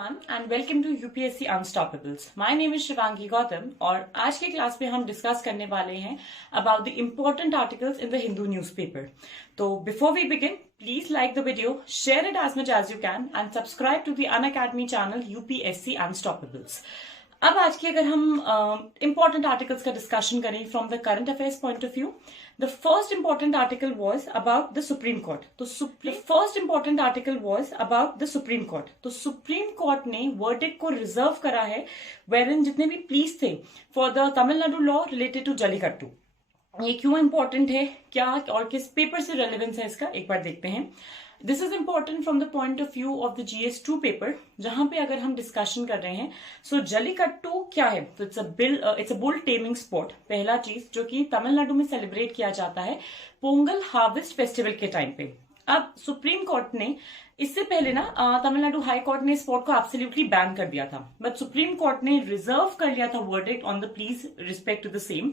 everyone and welcome to UPSC Unstoppables. My name is Shivangi Gautam और आज के क्लास में हम डिस्कस करने वाले हैं about the important articles in the Hindu newspaper. तो before we begin, please like the video, share it as much as you can and subscribe to the Unacademy channel UPSC Unstoppables. अब आज की अगर हम important articles का discussion करें from the current affairs point of view, the first important article was about the Supreme Court. तो the first important article was about the Supreme Court. तो Supreme Court ने verdict को reserve करा है wherein जितने भी pleas थे for the Tamil Nadu law related to jallikattu. ये क्यों important है, क्या और किस पेपर से relevance है इसका एक बार देखते हैं. This is important from the point of view of the GS2 paper, जहां पे अगर हम डिस्कशन कर रहे हैं सो जल्लीकट्टू क्या है. तो it's a bull taming sport. पहला चीज जो कि तमिलनाडु में सेलिब्रेट किया जाता है पोंगल हार्वेस्ट फेस्टिवल के टाइम पे. अब सुप्रीम कोर्ट ने इससे पहले ना तमिलनाडु हाई कोर्ट ने स्पोर्ट को एब्सोल्युटली बैन कर दिया था, बट सुप्रीम कोर्ट ने रिजर्व कर लिया था verdict on the please respect to the same.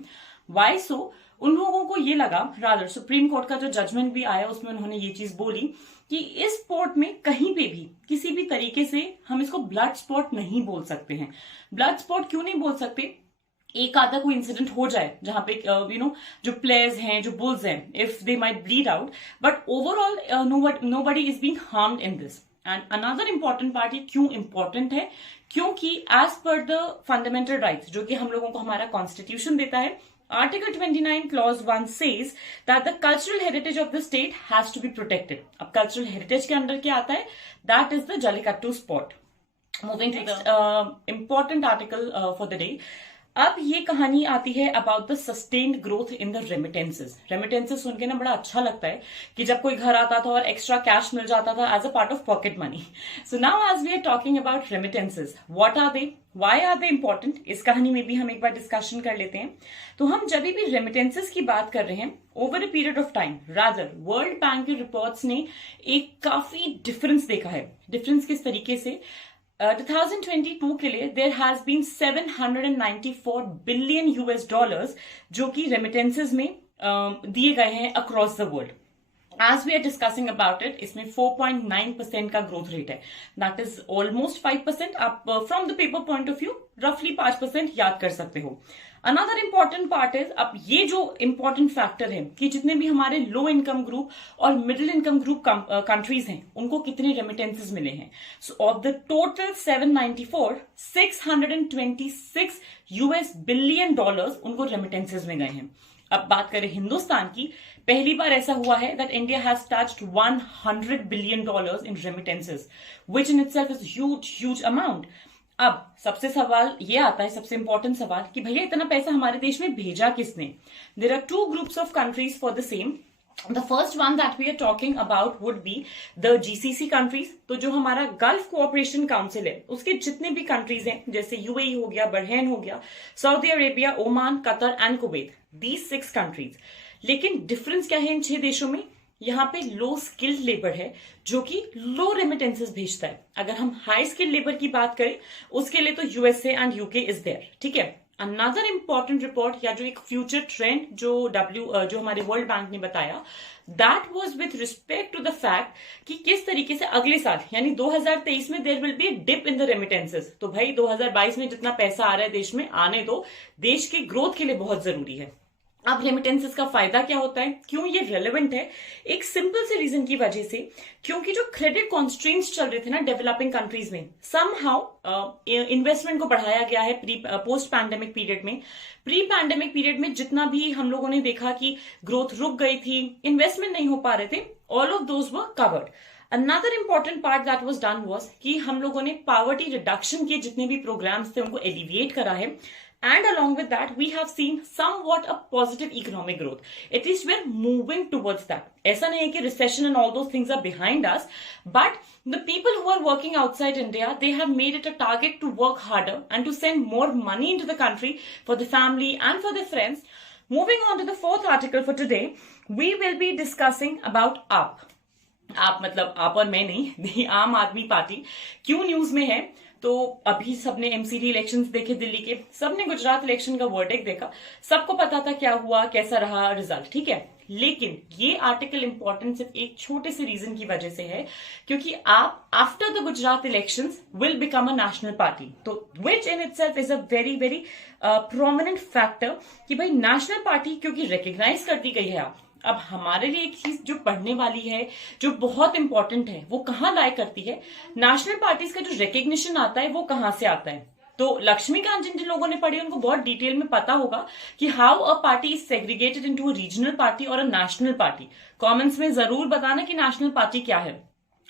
Why so? उन लोगों को ये लगा, रादर सुप्रीम कोर्ट का जो जजमेंट भी आया उसमें उन्होंने ये चीज बोली कि इस स्पोर्ट में कहीं पे भी किसी भी तरीके से हम इसको ब्लड स्पोर्ट नहीं बोल सकते हैं. ब्लड स्पोर्ट क्यों नहीं बोल सकते? एक आधा कोई इंसिडेंट हो जाए जहां पे जो प्लेयर्स हैं, जो बुल्स हैं, if they might bleed out, but overall nobody is being harmed in this. And another important part, ये क्यों इंपॉर्टेंट है? क्योंकि as per the fundamental rights जो कि हम लोगों को हमारा कॉन्स्टिट्यूशन देता है, Article 29 Clause 1 says that the cultural heritage of the state has to be protected. अब cultural heritage के अंदर क्या आता है? That is the Jallikattu sport. Moving to the important article for the day. अब ये कहानी आती है about the sustained growth in the remittances. Remittances सुन के ना बड़ा अच्छा लगता है कि जब कोई घर आता था और एक्स्ट्रा कैश मिल जाता था as a part of pocket money. So now as we are talking about remittances, what are they, why are they important, इस कहानी में भी हम एक बार डिस्कशन कर लेते हैं. तो हम जब भी रेमिटेंसेज की बात कर रहे हैं over a period of time, rather world bank के रिपोर्ट्स ने एक काफी डिफरेंस देखा है. डिफरेंस किस तरीके से? 2022 के लिए there has been 794 billion US dollars जो कि रेमिटेंसेज में दिए गए हैं across the world. As we are discussing about it, इसमें 4.9% का ग्रोथ रेट है. That is almost 5%. आप from the paper point of view रफली 5% याद कर सकते हो. अनदर इंपॉर्टेंट पार्ट इज, अब ये जो इंपॉर्टेंट फैक्टर है कि जितने भी हमारे लो इनकम ग्रुप और मिडिल इनकम ग्रुप कंट्रीज हैं उनको कितने रेमिटेंसेज मिले हैं. सो of the total 794, 626 US billion उनको रेमिटेंसेज में गए हैं. अब बात करें हिंदुस्तान की, पहली बार ऐसा हुआ है that India has touched $100 billion in remittances, which in itself is huge amount. अब सबसे सवाल ये आता है, सबसे इंपॉर्टेंट सवाल, कि भैया इतना पैसा हमारे देश में भेजा किसने? There are two groups of countries for the same. The first one that we are talking about would be the GCC countries. तो जो हमारा गल्फ कोऑपरेशन काउंसिल है उसके जितने भी कंट्रीज हैं, जैसे UAE हो गया, बहरीन हो गया, Saudi Arabia, Oman, Qatar and Kuwait, these 6 countries. लेकिन डिफरेंस क्या है इन 6 देशों में? यहाँ पे लो स्किल्ड लेबर है जो कि लो रेमिटेंसेस भेजता है. अगर हम हाई स्किल्ड लेबर की बात करें उसके लिए तो USA and UK is there. ठीक है. अनदर इंपॉर्टेंट रिपोर्ट या जो एक फ्यूचर ट्रेंड जो हमारे वर्ल्ड बैंक ने बताया, that was with respect to the fact कि किस तरीके से अगले साल यानी 2023 में there will be dip in the remittances. तो भाई 2022 में जितना पैसा आ रहा है देश में आने दो, देश के ग्रोथ के लिए बहुत जरूरी है. अब रेमिटेंसेस का फायदा क्या होता है, क्यों ये रेलेवेंट है? एक सिंपल से रीजन की वजह से, क्योंकि जो क्रेडिट कॉन्स्ट्रेंट्स चल रहे थे ना डेवलपिंग कंट्रीज में, समहाउ इन्वेस्टमेंट को बढ़ाया गया है पोस्ट पैंडेमिक पीरियड में. प्री पैंडेमिक पीरियड में जितना भी हम लोगों ने देखा कि ग्रोथ रुक गई थी, इन्वेस्टमेंट नहीं हो पा रहे थे, all of those were covered. Another important part that was done was कि हम लोगों ने पॉवर्टी रिडक्शन के जितने भी प्रोग्राम्स थे उनको एलिविएट करा है. And along with that, we have seen somewhat a positive economic growth. At least we're moving towards that. ऐसा नहीं है कि recession and all those things are behind us, but the people who are working outside India, they have made it a target to work harder and to send more money into the country for the family and for their friends. Moving on to the fourth article for today, we will be discussing about AAP. आप मतलब आप और मैं नहीं, आम आदमी party क्यों news में है? तो अभी सबने एमसीडी इलेक्शंस देखे दिल्ली के, सबने गुजरात इलेक्शन का वर्डिक्ट देखा, सबको पता था क्या हुआ, कैसा रहा रिजल्ट. ठीक है. लेकिन ये आर्टिकल इंपॉर्टेंट सिर्फ एक छोटे से रीजन की वजह से है, क्योंकि आप after the Gujarat elections will become a national party, तो which in itself is a very very prominent factor कि भाई नेशनल पार्टी क्योंकि रिकग्नाइज कर दी गई है आप। अब हमारे लिए एक चीज जो पढ़ने वाली है, जो बहुत इंपॉर्टेंट है, वो कहाँ लाए करती है, नेशनल पार्टीज का जो रिकग्निशन आता है वो कहाँ से आता है। तो लक्ष्मीकांत जिन जिन लोगों ने पढ़ी उनको बहुत डिटेल में पता होगा कि how a party is segregated into a regional party और अ नेशनल पार्टी। कमेंट्स में जरूर बताना कि नेशनल पार्टी क्या है।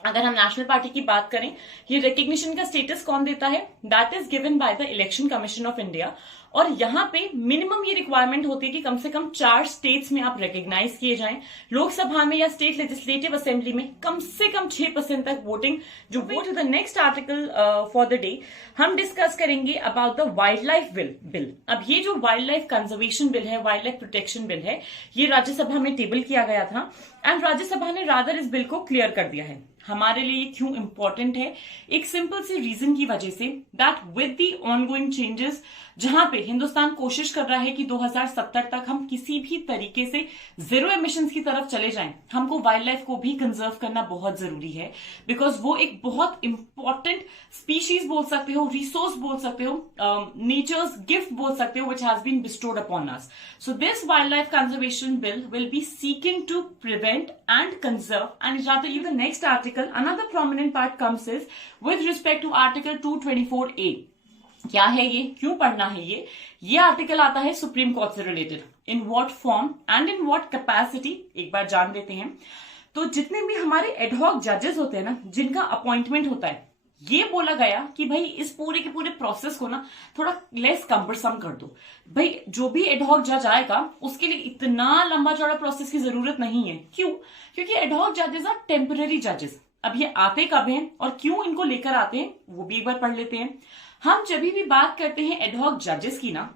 अगर हम नेशनल पार्टी की बात करें, ये रिकग्निशन का स्टेटस कौन देता है, that is given by the election commission of India. और यहाँ पे मिनिमम ये रिक्वायरमेंट होती है कि कम से कम 4 स्टेट्स में आप रिकग्नाइज किए जाएं, लोकसभा में या स्टेट लेजिस्लेटिव असेंबली में कम से कम 6% तक वोटिंग। जो vote to the next article for the day, हम डिस्कस करेंगे about the wild life bill. अब ये जो वाइल्ड लाइफ कंजर्वेशन बिल है, वाइल्ड लाइफ प्रोटेक्शन बिल है, ये राज्यसभा में टेबल किया गया था एंड राज्यसभा ने रादर इस बिल को क्लियर कर दिया है। हमारे लिए क्यों इंपॉर्टेंट है, एक सिंपल सी रीजन की वजह से, that with the ongoing changes, जहां पे हिंदुस्तान कोशिश कर रहा है कि 2070 तक हम किसी भी तरीके से जीरो एमिशंस की तरफ चले जाएं, हमको वाइल्ड लाइफ को भी कंजर्व करना बहुत जरूरी है, बिकॉज वो एक बहुत इंपॉर्टेंट स्पीशीज बोल सकते हो, रिसोर्स बोल सकते हो, नेचर्स गिफ्ट बोल सकते हो, which has been bestowed upon us. So this wild life conservation bill will be seeking to prevent and conserve, and rather you the next article, another prominent part comes is with respect to article 224A। क्या है ये, क्यों पढ़ना है ये article आता है supreme court से related. In what form and in what capacity, एक बार जान लेते हैं। तो जितने भी हमारे एडहॉक जजेस होते हैं ना, जिनका अपॉइंटमेंट होता है, ये बोला गया कि भाई इस पूरे के पूरे प्रोसेस को ना थोड़ा लेस कम्बरसम कर दो। भाई जो भी एडहॉक जज आएगा उसके लिए इतना लंबा चौड़ा प्रोसेस की जरूरत नहीं है। क्यों? क्योंकि एडहॉक जजेस आर टेम्पररी जजेस। अब ये आते कब हैं और क्यों इनको लेकर आते हैं, वो भी एक बार पढ़ लेते हैं। हम जब भी बात करते हैं एडहॉक जजेस की ना,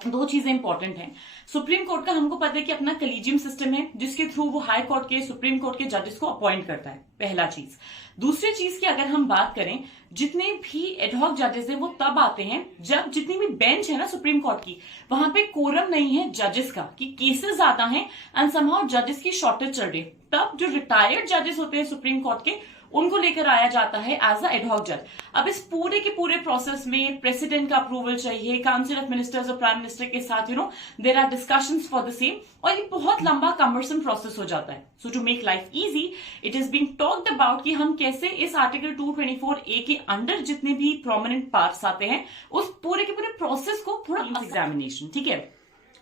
2 चीजें इंपॉर्टेंट हैं। सुप्रीम कोर्ट का हमको पता है कि अपना कलीजियम सिस्टम है, जिसके थ्रू वो हाई कोर्ट के, सुप्रीम कोर्ट के जजेस को अपॉइंट करता है, पहला चीज। दूसरी चीज की अगर हम बात करें, जितने भी एडहॉक जजेस हैं वो तब आते हैं जब जितनी भी बेंच है ना सुप्रीम कोर्ट की, वहां पे कोरम नहीं है जजेस का, कि केसेस ज्यादा हैं एंड समहाउ जजेस की शॉर्टेज चल रही है। तब जो रिटायर्ड जजेस होते हैं सुप्रीम कोर्ट के, उनको लेकर आया जाता है एज अ एडहॉक जज। अब इस पूरे के पूरे प्रोसेस में प्रेसिडेंट का अप्रूवल चाहिए, काउंसिल ऑफ मिनिस्टर्स और प्राइम मिनिस्टर के साथ there are discussions for the same, और ये बहुत लंबा कमर्सम प्रोसेस हो जाता है। So to make life easy, it is being talked about कि हम कैसे इस आर्टिकल 224A के अंडर जितने भी प्रोमिनेंट पार्ट्स आते हैं, उस पूरे के पूरे प्रोसेस को थोड़ा एग्जामिनेशन, ठीक है,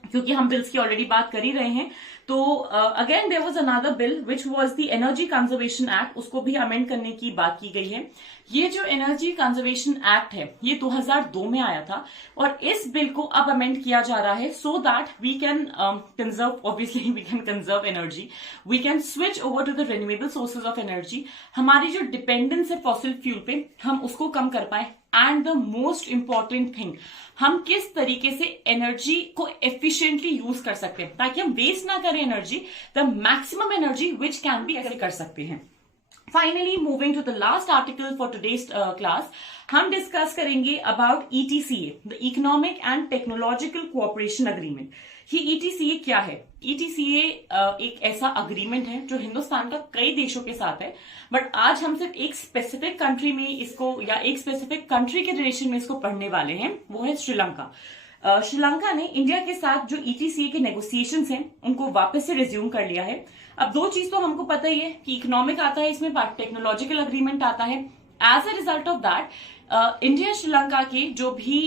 क्योंकि हम बिल्स की ऑलरेडी बात कर ही रहे हैं। तो again there was another bill which was the energy conservation act, उसको भी अमेंड करने की बात की गई है। ये जो एनर्जी कंजर्वेशन एक्ट है, ये 2002 में आया था, और इस बिल को अब अमेंड किया जा रहा है so that we can conserve, obviously we can conserve energy, we can switch over to the renewable sources of energy. हमारी जो डिपेंडेंस है फॉसिल फ्यूल पे, हम उसको कम कर पाए। And the most important thing, हम किस तरीके से एनर्जी को एफिशिएंटली यूज कर सकते हैं ताकि हम वेस्ट ना करें energy, the maximum energy which can be, ऐसे कर सकते हैं। Finally moving to the last article for today's class, हम डिस्कस करेंगे about ETCA, the economic and technological cooperation agreement. ये ETCA क्या है? ETCA एक ऐसा अग्रीमेंट है जो हिंदुस्तान का कई देशों के साथ है, बट आज हम सिर्फ एक स्पेसिफिक कंट्री में इसको, या एक स्पेसिफिक कंट्री के रिलेशन में इसको पढ़ने वाले हैं, वो है श्रीलंका। श्रीलंका ने इंडिया के साथ जो ETCA के नेगोशिएशंस हैं उनको वापस से रिज्यूम कर लिया है। अब 2 चीज तो हमको पता ही है कि इकोनॉमिक आता है इसमें, टेक्नोलॉजिकल अग्रीमेंट आता है। As a result of that, India Sri Lanka के जो भी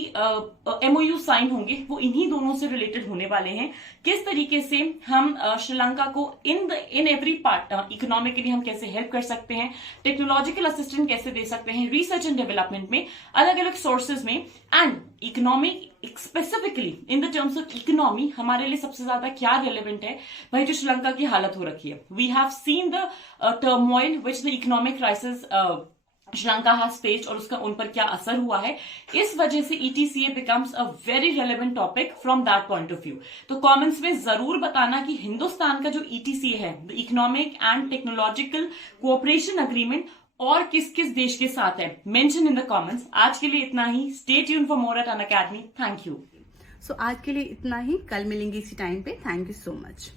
MOU साइन होंगे वो इन्हीं दोनों से रिलेटेड होने वाले हैं। किस तरीके से हम श्रीलंका को इन एवरी पार्ट, इकोनॉमिकली हम कैसे हेल्प कर सकते हैं, टेक्नोलॉजिकल असिस्टेंट कैसे दे सकते हैं, रिसर्च एंड डेवलपमेंट में, अलग अलग सोर्सेज में, and economic specifically in the terms of economy हमारे लिए सबसे ज्यादा क्या रेलेवेंट है, भाई जो श्रीलंका की हालत हो रखी है। We have seen the turmoil which the economic crisis Sri Lanka has faced, और उसका उन पर क्या असर हुआ है। इस वजह से ETCA becomes a very relevant topic from that point of view. तो कमेंट्स में जरूर बताना कि हिंदुस्तान का जो ETCA है, the economic and technological cooperation agreement, और किस किस देश के साथ है, मेंशन इन द कमेंट्स। आज के लिए इतना ही। Stay tuned for more at Unacademy. Thank you. सो आज के लिए इतना ही, कल मिलेंगे इसी टाइम पे। Thank you so much.